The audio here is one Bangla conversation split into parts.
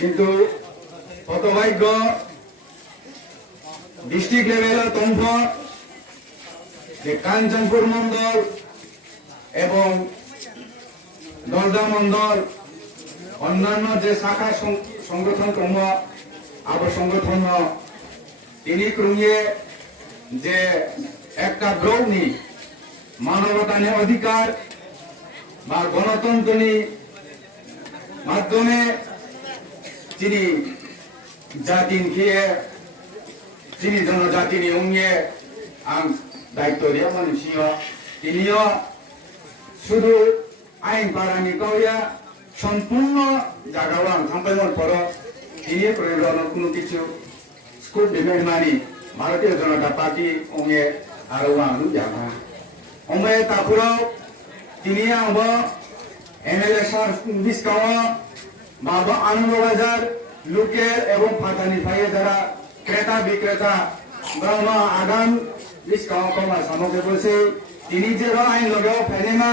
কিন্তু হতভাগ্য ডিস্ট্রিক্ট লেভেলের তম্ভ যে কাঞ্চনপুর মন্ডল এবং দলদা মন্ডল অন্যান্য যে শাখা সংগঠন তম্ভ আবার সংগঠন তিনি ক্রমিয়ে যে একটা ব্রৌনি মানবতানি অধিকার বা গণতন্ত্রনি মাধ্যমে তিনি জাতিন খেয়ে তিনি জনজাতিনি উঙ্গে আং দায়িত্ব দিয়ে মানুষীয় তিনিও শুধু আইন পারানি কইয়া সম্পূর্ণ জায়গাও আং থাম্পাইমন পর তিনি প্রয়োজন কোনো কিছু স্কুল ডিমেন্ড মানি ভারতীয় জনতা পার্টি উঙ্গে আরো আং জানা অমে তারপরেও তিনি আব এমএলএ সার বিস্কাও বাবা আনন্দবাজার লোকের এবং ফাটানি ভাইয়ে যারা ক্রেতা বিক্রেতা ব্রহ্মা আগাম বিস্কাও কমা সামগ্রী বসে তিনি যে আইন লগেও ফেনেমা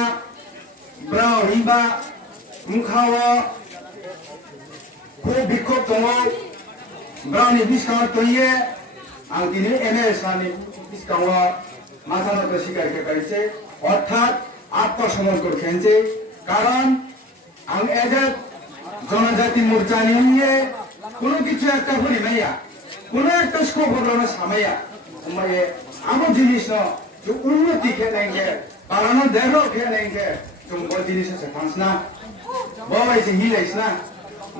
ব্রাও হিবা মুখাও খুব বিক্ষোভ দङ ব্রাউনি বিস্কাও তৈয়ে আং তিনি এমএলএ সারনি বিস্কাও মাথানত স্বীকার করেছে অর্থাৎ আত্মসমর্পণ খেয়েছে কারণ আং এজে জনজাতি মোর্চা নিয়ে কোনো কিছু একটা করি মাইয়া কোনো একটা স্কোপ হলো না সামাইয়া মানে আমার জিনিস না যে উন্নতি খেয়ে নেঙ্গে পালানো দেহ খেয়ে নেঙ্গে তুমি বড় জিনিস আছে থামস না বড় হয়েছে হিলাইস না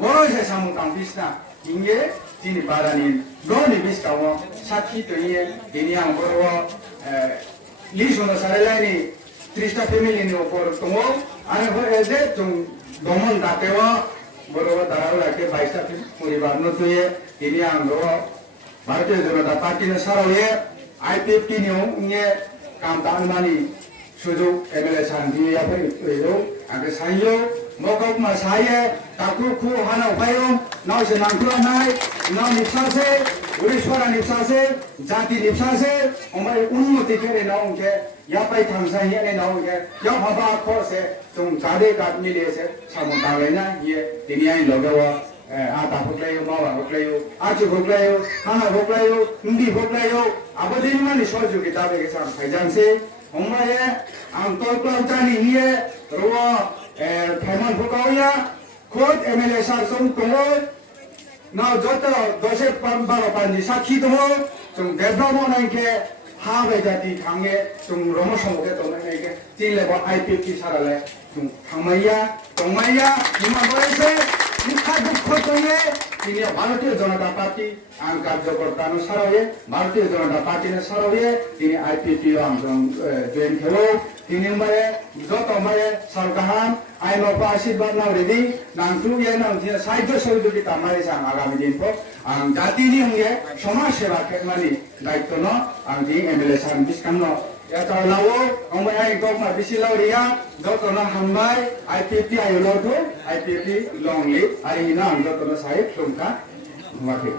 বড় হয়েছে সামু কাম্পিস না ইংগে তিনি বারানি গনি বিস্কাও সাক্ষী তো ইয়ে তিনি আং বড় লিসুনো সারেলাইনি 30টা ফ্যামিলিনি উপর দङ आरो एजे जों दमन दातेव बरोबर दाराव लाखे 22टा परिवार नतुये तिनि आंगो भारतीय जनता पार्टी ने सारावे आईपीएफटी नि उंगे काम दानमानि सुजु एमएलए सानदि या फैयो आगे सायो मकक मा साये ताकु खु हाना उपायो नावसे नांखुला नाय नाव निसासे उरिश्वरा निसासे जाति निसासे ओमय उन्नति केरे नावके या पाई थांसा हे नाव के या बाबा खोसे जों गादे गाद मिले से सामु दालेना ये दिनिया लगेव आटा होक्लायो मावा होक्लायो आजु होक्लायो हाना होक्लायो हिंदी होक्लायो आबदिन मानि सहयोगिता बेगे साम फाइजांसे ओमय आं तोक्लाव जानि हिए रवा फाइमान होकावया खोद एमएलए सार जों दङ नाव जत दसे बारो पानि साखी दङ जों देब्रामो नायके हाबे जाति थांगे जों रमो समके दंनायके जिलेबा आईपीएफटी साराले जों थांमाया दंमाया बिमा बयसे मुखा दुख दंगे তিনি ভারতীয় জনতা পার্টি আইন কার্যকর্তানো সারাবে ভারতীয় জনতা পার্টি নে সারাবে তিনি আইপিপি আমজন জয়েন খেলো তিনি মানে যত মানে সরকার আইন অপা আশীর্বাদ নাও রেডি নাংটু ইয়ে নাও যে সাহায্য সহযোগিতা মারে সাং আগামী দিন পর আং জাতিনি হঙ্গে সমাজ সেবা খেমানি দায়িত্ব ন আং দি এমএলএ সাং বিস্কান ন এটা লাও আমরা এই গমা বিসি লাউরিয়া যত না হামবাই আইপিপি আইলটো আইপিপি লংলি আই না যত না সাহেব তোমকা মাকে